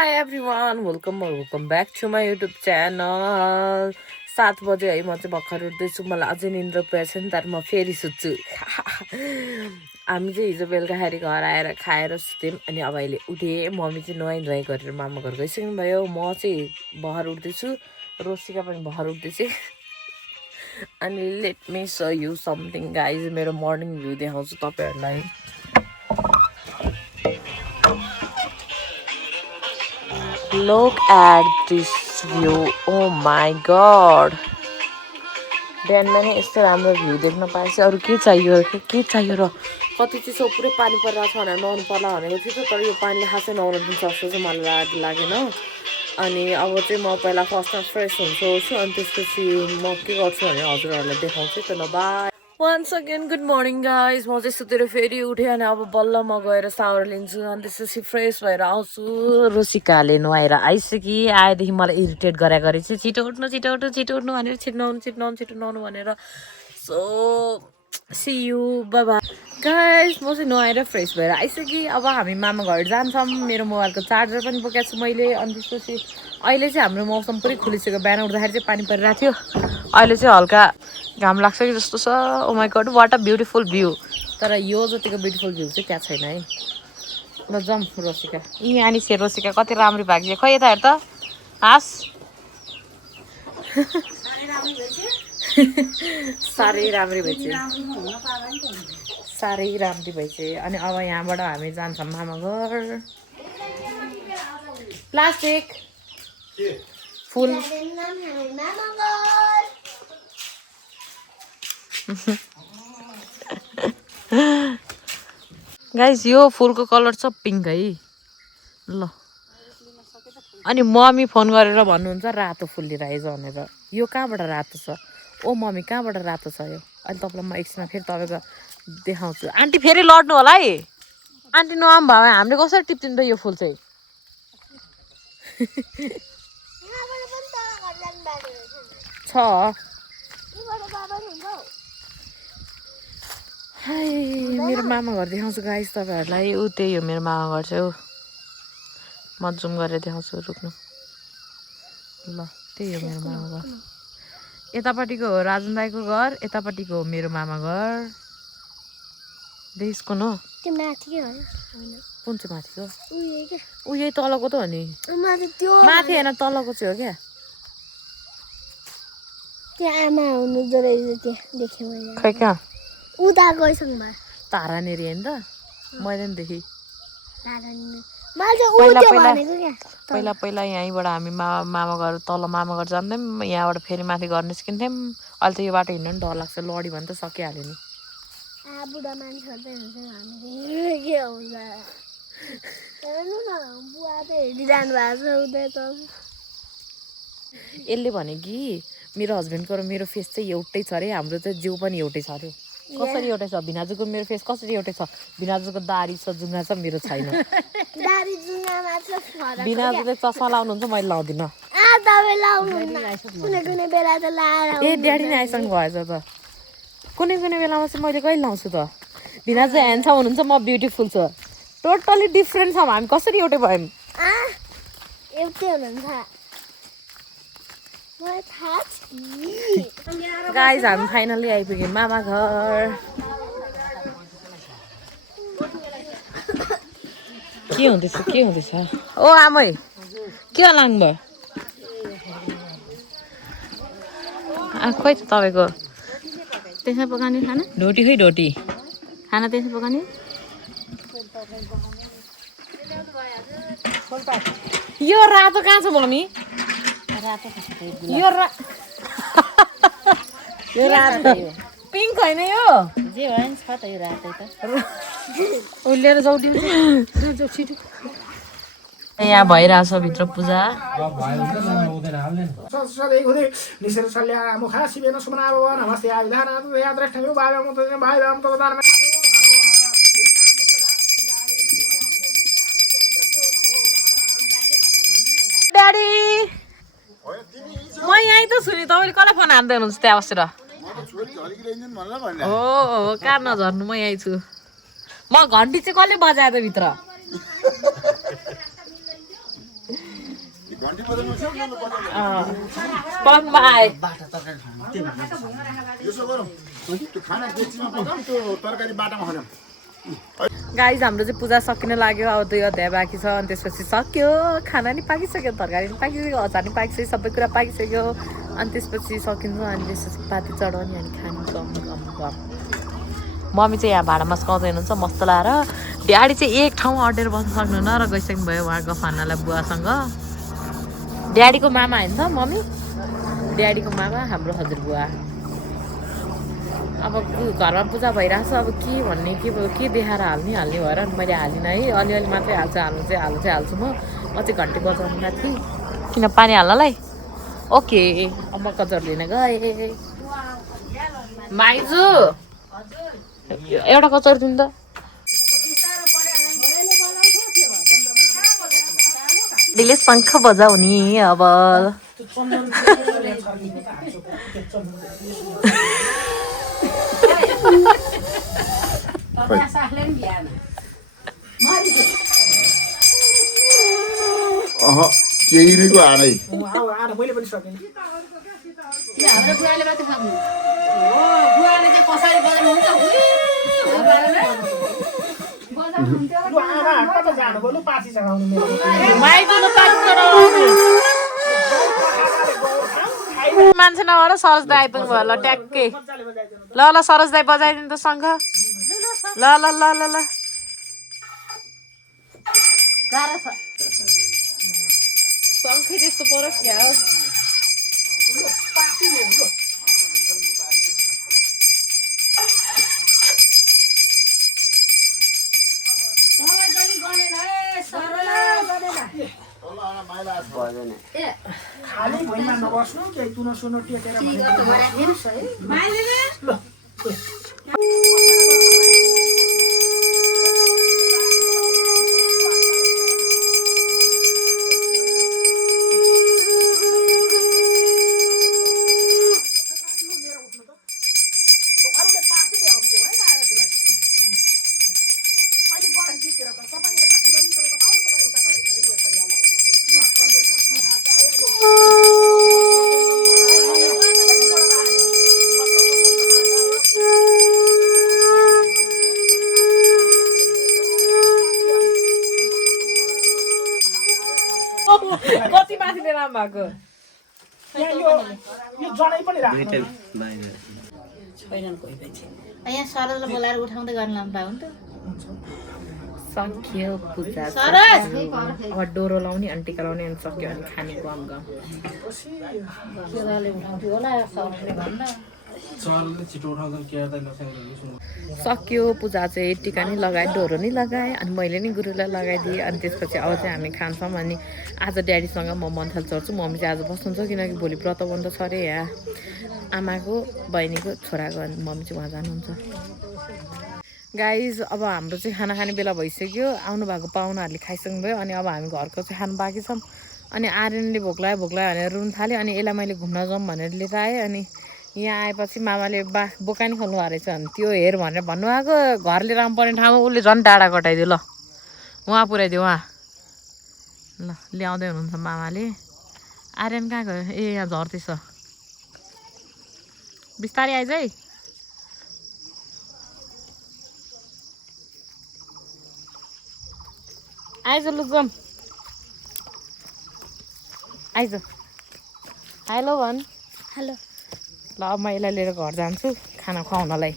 Hi everyone, welcome back to my YouTube channel. 7 बजे है म चाहिँ भर्खर उठ्दैछु मलाई अझै निन्द्रा पुगेको छैन तर म फेरि सुत्छु हामी चाहिँ हिजो बेलुकाखेरि घर आएर खाएर सुत्यौँ अनि अब अहिले उठेँ मम्मी चाहिँ नुहाइ गरेर मामा घर गइसक्नु भयो म चाहिँ भर्खर उठ्दैछु रोसिका पनि भर्खर उठ्दैछ अनि let me so you something guys मेरो मर्निङ भ्यू देखाउँछु तपाईहरुलाई Look at this view. Oh my god. बिहान यस्तो राम्रो भ्यू देख्न पाएछ अरु के चाहियो र कति चिसो पुरै पानी परिरहेछ भनेर नुहाउनु पर्ला भनेको थियो तर यो पानीले खासै नुहाउन दिन्छ जस्तो चाहिँ मलाई लागेन अनि अब चाहिँ म पहिला फर्स्टमा फ्रेस हुन्छु अनि त्यसपछि म के गर्छु भनेर हजुरहरुलाई देखाउँछु त ल by Once again, good morning guys. म चाहिँ सुतेर फेरि उठेँ अनि अब बल्ल म गएर सावर लिन्छु अनि त्यसपछि फ्रेस भएर आउँछु रोसिकाले नुहाएर आइसकि आएदेखि मलाई इरिटेट गरे चाहिँ छिटो उठ्नु भनेर छिटो नुहाउनु भनेर so see you bye bye guys म चाहिँ नुहाएर फ्रेस भएर आइसकि अब हामी मामा घर जान्छौँ मेरो मोबाइलको चार्जर पनि बोकेको छु मैले अनि त्यसपछि अहिले चाहिँ हाम्रो मौसम पुरै खुलिसक्यो बिहान उठ्दाखेरि चाहिँ पानी परिरहेको थियो अहिले चाहिँ हल्का घाम लाग्छ कि जस्तो छ oh my god what a beautiful view तर यो जतिको ब्युटिफुल भ्यू चाहिँ त्यहाँ छैन है ल जाम रोसिका यहाँनिर से रोसिका कति राम्ररी भाग्छ खै यता हेर त हाँस साह्रै राम्री भएछ अनि अब यहाँबाट हामी जान्छौँ मामा घर प्लास्टिक फुल गाइस यो फुलको कलर छ पिङ्क है ल अनि मम्मी फोन गरेर भन्नुहुन्छ रातो फुल लिएर आइज भनेर यो कहाँबाट रातो छ ओ मम्मी कहाँबाट रातो छ यो अहिले तपाईँलाई म एकछिनमा फेरि तपाईँको देखाउँछु आन्टी फेरि लड्नु होला है आन्टी नआउनु भयो हामीले कसरी टिप्दिनु त यो फुल चाहिँ छ हाय मेरो मामा घर देखाउँछु गाइस तपाईँहरूलाई ऊ त्यही हो मेरो मामा घर चाहिँ हो म जुम गरेर देखाउँछु रुक्नु ल त्यही हो मेरो मामा घर यतापट्टिको हो राजन दाईको घर यतापट्टिको हो मेरो मामा घर देशको न कुन चाहिँ माथिको ऊ यही तलको त हो नि माथि होइन तलको चाहिँ हो क्या त्यहाँ आमा हुनुहुँदो रहेछ त्यहाँ देखेँ मैले खै कहाँ उता गइसक्नु तारानेरी होइन त मैले पनि देखेँ पहिला यहीँबाट हामी मामा घर तल मामा घर जान्थ्यौँ यहाँबाट फेरि माथि घर निस्किन्थ्यौँ अहिले त यो बाटो हिँड्नु पनि डर लाग्छ लडी भने त सकिहाल्यो नि बुढा मान्छेहरू चाहिँ के हुन्छ हेर्नु न बुवा चाहिँ हेरिरहनु भएको छ उतै त यसले भने कि मेरो हस्बेन्डको र मेरो फेस चाहिँ एउटै छ अरे हाम्रो चाहिँ जिउ पनि एउटै छ अरे कसरी एउटै छ भिनाजुको मेरो फेस कसरी एउटै छ भिनाजुको दारी छ जुङ्गा छ मेरो छैन भिनाजुले चस्मा लाउनुहुन्छ मैले लाउँदिनँ ए ड्याडी नै आइसक्नु भएछ त कुनै बेलामा चाहिँ मैले कहिले लाउँछु त भिनाजु ह्यान्डसम हुनुहुन्छ म ब्युटिफुल छु टोटली डिफ्रेन्ट छौँ हामी कसरी एउटै भयौँ एउटै हुनुहुन्छ गाइज हामी फाइनली आइपुग्यौँ मामा घर के हुँदैछ ओ आमै के लाग्नुभयो खोइ त तपाईँको त्यसमा पकाउने खाना ढोटी खै ढोटी खाना त्यसमा पकाउने यो रातो कहाँ छ मम्मी यो रातो पिङ्क होइन यो जे भयो नि छ त यो रातो त लिएर जाऊ छिटो यहाँ भइरहेछ भित्र पूजा ड्याडी म यहीँ त छु नि तपाईँले कसलाई फोन हान्दै हुनुहुन्छ त्यहाँ बसेर हो कहाँ नझर्नु म यहीँ छु म घन्टी चाहिँ कसले बजायो त भित्र पनमा आए बाटा तरकारी खानु त्यही भन्नु यसो गरौँ त्यो खाना डेक्चीमा पकाऊँ त्यो तरकारी बाटामा खानु गाइज हाम्रो चाहिँ पूजा सकिन लाग्यो अब 2 अध्याय बाँकी छ अनि त्यसपछि सक्यो खाना नि पाकिसक्यो तरकारी नि पाकिसक्यो अचार नि पाकिसक्यो सबै कुरा पाकिसक्यो अनि त्यसपछि सकिन्छ अनि त्यसपछि पाती चढाउने अनि खानु गम गम गम मम्मी चाहिँ यहाँ भाँडामा सुकाउँदै हुनुहुन्छ मस्त लाएर ड्याडी चाहिँ एक ठाउँमा अटेर बस्न सक्नुहुन्न र गइसक्नु भयो उहाँको फानालाई बुवासँग ड्याडीको मामा होइन त मम्मी ड्याडीको मामा हाम्रो हजुरबुवा अब घरमा पूजा भइरहेको छ अब के भन्ने के देखाएर हाल्ने भएर अनि मैले हालिनँ है अलिअलि मात्रै हाल्छु म चाहिँ घन्टी बजाउनु थिएँ किन पानी हाल्नलाई ओके अब म कचर लिन गएँ माइजू एउटा कचर दिनु त दिले शङ्ख बजाउने अब केही नै को आनै मैले पनि सकेँ हाम्रो बुवाले मात्रै सक्नु बुवाले चाहिँ कसरी बजाउनुहुन्छ कता जानुभयो लु पासी चढाउनु मेरो मान्छे नभएर सरोज दाई आइपुग्नु भयो ल ट्याक्कै ल सरोज दाई बजाइदिनु त शङ्ख ल ल ल ल ल गाह्रो छ शङ्खै त्यस्तो परोस् क्या हो खाली भुइँमा नबस्नु केही तुनो सुनो टेकेर कति माथि लिएर आउनु भएको यो जनै पनि राख्नु यहाँ सरजलाई बोलाएर उठाउँदै गर्न लाउँदा हो नि त सक्यो पूजा सरज अब डोरो लाउने अनि टिका लाउने अनि सक्यो अनि खाने गम गम सरले उठाउँथ्यो होला सरले भन्न सक्यो पूजा चाहिँ टिका नि लगाएँ डोरो नि लगाएँ अनि मैले नि गुरुलाई लगाइदिएँ अनि त्यसपछि अब चाहिँ हामी खान्छौँ अनि आज ड्याडीसँग म मन्थाल चढ्छु मम्मी चाहिँ आज बस्नुहुन्छ किनकि भोलि व्रत बन्द छ अरे यहाँ आमाको बहिनीको छोराको अनि मम्मी चाहिँ उहाँ जानुहुन्छ गाइज अब हाम्रो चाहिँ खाना खाने बेला भइसक्यो आउनुभएको पाहुनाहरूले खाइसक्नु भयो अनि अब हामी घरको चाहिँ खानु बाँकी छौँ अनि आर्यनले भोक लाग्यो भनेर रुन थाल्यो अनि यसलाई मैले घुम्न जाउँ भनेर लिएर आएँ अनि यहाँ आएपछि मामाले बोकानी खोल्नु भएको रहेछ अनि त्यो हेर भनेर भन्नुभएको घर लिएर आउनुपर्ने ठाउँमा उसले झन् डाँडा कटाइदियो ल उहाँ पुऱ्याइदियो उहाँ ल ल्याउँदै हुनुहुन्छ मामाले आर्यन कहाँ गयो ए यहाँ झर्दैछ बिस्तारै आइज है आइज लु जाऊँ आइज हेलो भन् हेलो ल अब म यसलाई लिएर घर जान्छु खाना खुवाउनलाई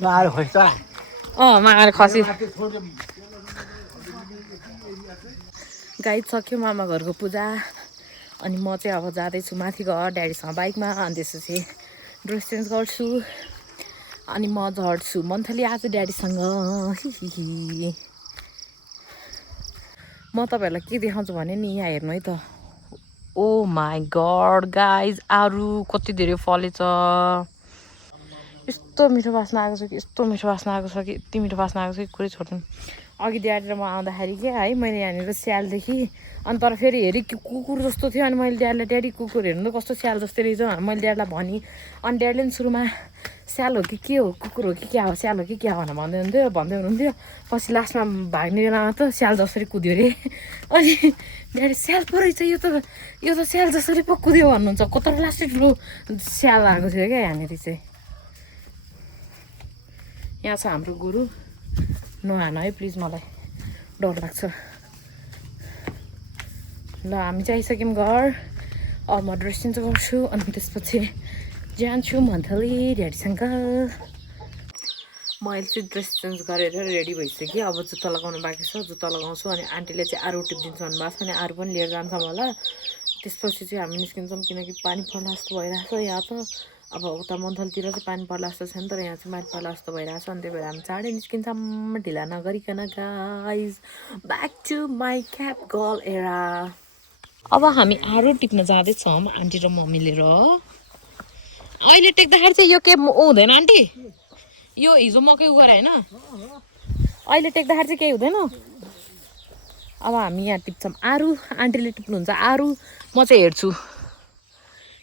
मामाले खसी गाई सक्यो मामा घरको पूजा अनि म चाहिँ अब जाँदैछु माथि घर ड्याडीसँग बाइकमा अनि त्यसपछि ड्रेस चेन्ज गर्छु अनि म झर्छु मन्थली आज ड्याडीसँग म तपाईँहरूलाई के देखाउँछु भने नि यहाँ हेर्नु है त ओ माई गड गाइज आरू कति धेरै फलेछ यस्तो मिठो बास्ना आएको छ कि यस्तो मिठो बास्ना आएको छ कि यति मिठो बास्ना आएको छ कि कुरै छोड्छौँ अघि ड्याडी र म आउँदाखेरि के है मैले यहाँनिर स्याल देखेँ अनि तर फेरि हेरेँ कि कुकुर जस्तो थियो अनि मैले ड्याडीलाई ड्याडी कुकुर हेर्नु कस्तो स्याल जस्तै रहेछ मैले ड्याडीलाई भनेँ अनि ड्याडीले पनि सुरुमा स्याल हो कि के हो कुकुर हो कि क्या हो स्याल हो कि क्या हो भन्दै हुनुहुन्थ्यो पछि लास्टमा भाग्ने बेलामा त स्याल जसरी कुद्यो अरे अनि ड्याडी स्याल पो रहेछ यो त स्याल जसरी पो कुद्यो भन्नुहुन्छ कत्रो लास्टै ठुलो स्याल आएको थियो क्या यहाँनिर चाहिँ यहाँ छ हाम्रो गोरु नहान है प्लिज मलाई डर लाग्छ ल हामी चाहिँ आइसक्यौँ घर अब म ड्रेस चेन्ज गर्छु अनि त्यसपछि जान्छु मन्थली ड्याडीसँग मैले चाहिँ ड्रेस चेन्ज गरेर रेडी भइसकेँ अब जुत्ता लगाउनु बाँकी छ जुत्ता लगाउँछु अनि आन्टीले चाहिँ आरू टिपिदिन्छ भन्नुभएको छ अनि आरू पनि लिएर जान्छ होला त्यसपछि चाहिँ हामी निस्किन्छौँ किनकि पानी पर्ला जस्तो भइरहेको छ यहाँ त अब उता मन्थलतिर चाहिँ पानी पर्ला जस्तो छैन तर यहाँ चाहिँ माथि पर्ला जस्तो भइरहेको छ अनि त्यही भएर हामी चाँडै निस्किन्छौँ ढिला नगरिकन guys back to my cab girl era अब हामी आरू टिप्न जाँदैछौँ आन्टी र मम्मी लिएर अहिले टेक्दाखेरि चाहिँ यो के हुँदैन आन्टी यो हिजो मकै उ गरे होइन अहिले टेक्दाखेरि चाहिँ केही हुँदैन अब हामी यहाँ टिप्छौँ आरू आन्टीले टिप्नुहुन्छ आरू म चाहिँ हेर्छु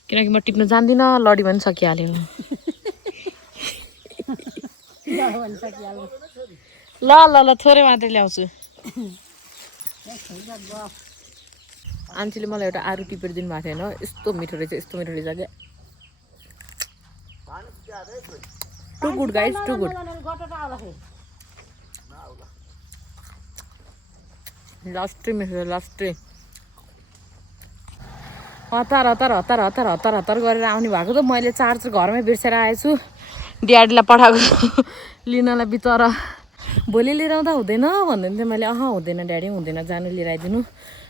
किनकि म टिप्न जान्दिनँ लडी पनि सकिहाल्यो ल ल ल थोरै मात्रै ल्याउँछु आन्टीले मलाई एउटा आरू टिपेर दिनुभएको थियो होइन यस्तो मिठो रहेछ यस्तो मिठो रहेछ क्या too good guys too good लास्टै मिठो लास्टै हतार हतार हतार हतार हतार हतार गरेर आउने भएको त मैले चार्जर घरमै बिर्सेर आएछु ड्याडीलाई पठाएको लिनलाई बिचरा भोलि लिएर आउँदा हुँदैन भन्दै थियो मैले हुँदैन ड्याडी हुँदैन जानु लिएर आइदिनु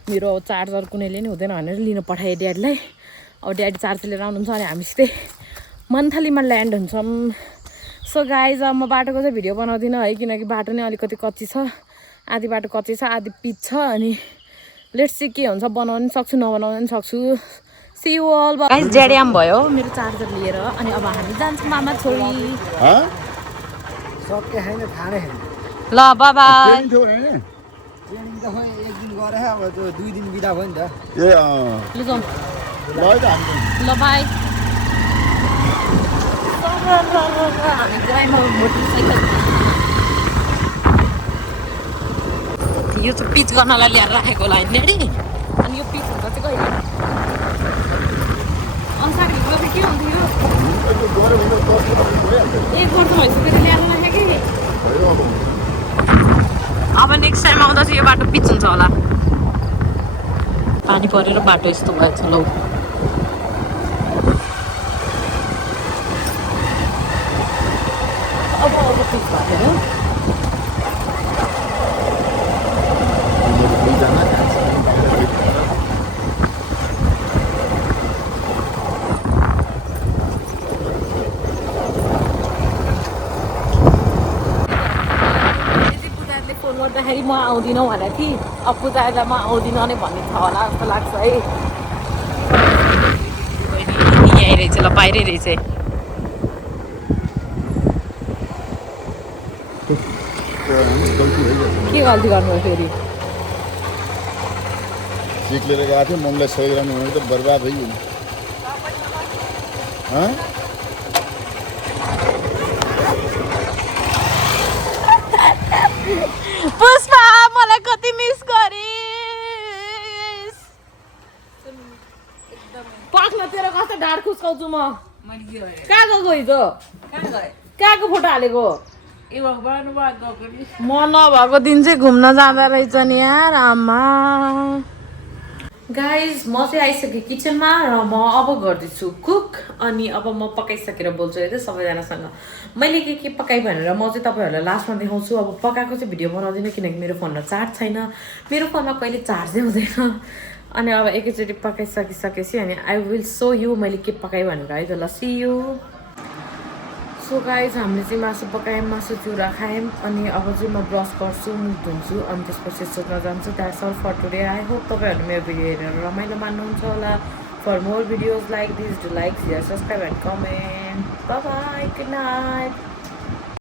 मेरो चार्जर कुनैले नि हुँदैन भनेर लिन पठाएँ ड्याडीलाई अब ड्याडी चार्जर लिएर आउनुहुन्छ अनि हामी सिधै मन्थलीमा ल्यान्ड हुन्छौँ सो गाइज अब म बाटोको चाहिँ भिडियो बनाउँदिनँ है किनकि बाटो नै अलिकति कच्ची छ आधी बाटो कच्ची छ आधी पिच छ अनि लेट्स सी के हुन्छ बनाउनु पनि सक्छु नबनाउनु पनि सक्छु see you all guys daddy आम भयो मेरो चार्जर लिएर अनि अब हामी जान्छौँ मामा छोरी ल बाबाई ल बाई यो चाहिँ पिच गर्नलाई ल्याएर राखेको होला होइन ड्याडी अनि यो पिच हुन्छ चाहिँ कहिले अन्सारी गएर के हुन्थ्यो एक वर्ष भइसक्यो ल्याएर राखेको अब नेक्स्ट टाइम आउँदा चाहिँ यो बाटो पिच हुन्छ होला पानी परेर बाटो यस्तो भएको छ लौ अब पिच भएको गर्दाखेरि म आउँदिनँ भनेको थिएँ अब पूजालाई म आउँदिनँ नै भन्ने छ होला जस्तो लाग्छ है यहीँ रहेछ ल बाहिरै रहेछ के गल्ती गर्नुभयो फेरि सिक लिएर गएको थियो मम्मीलाई सही राम्रो हुनु त बर्बाद भइगयो पुष्पा मलाई कति मिस गरिस् पाखमा तेरो कस्तो ढाड खुस्काउँछु म कहाँ गएको हिजो कहाँको फोटो हालेको म नभएको दिन चाहिँ घुम्न जाँदा रहेछ नि यार आमा गाइज म चाहिँ आइसकेँ किचनमा र म अब गर्दैछु कुक अनि अब म पकाइसकेर बोल्छु है त सबैजनासँग मैले के पकाएँ भनेर म चाहिँ तपाईँहरूलाई लास्टमा देखाउँछु अब पकाएको चाहिँ भिडियो बनाउँदिनँ किनकि मेरो फोनमा चार्ज छैन मेरो फोनमा कहिले चार्जै हुँदैन अनि अब एकैचोटि पकाइसकिसकेपछि अनि आई विल सो यु मैले के पकाएँ भनेर है त ल सी यु सो गाइज हामीले चाहिँ मासु पकायौँ मासु चुरा खायौँ अनि अब चाहिँ म ब्रस गर्छु मुख धुन्छु अनि त्यसपछि सुत्न जान्छु that's all for today I hope तपाईँहरूले मेरो भिडियो हेरेर रमाइलो मान्नुहुन्छ होला for more videos like this do like share subscribe and comment bye bye good night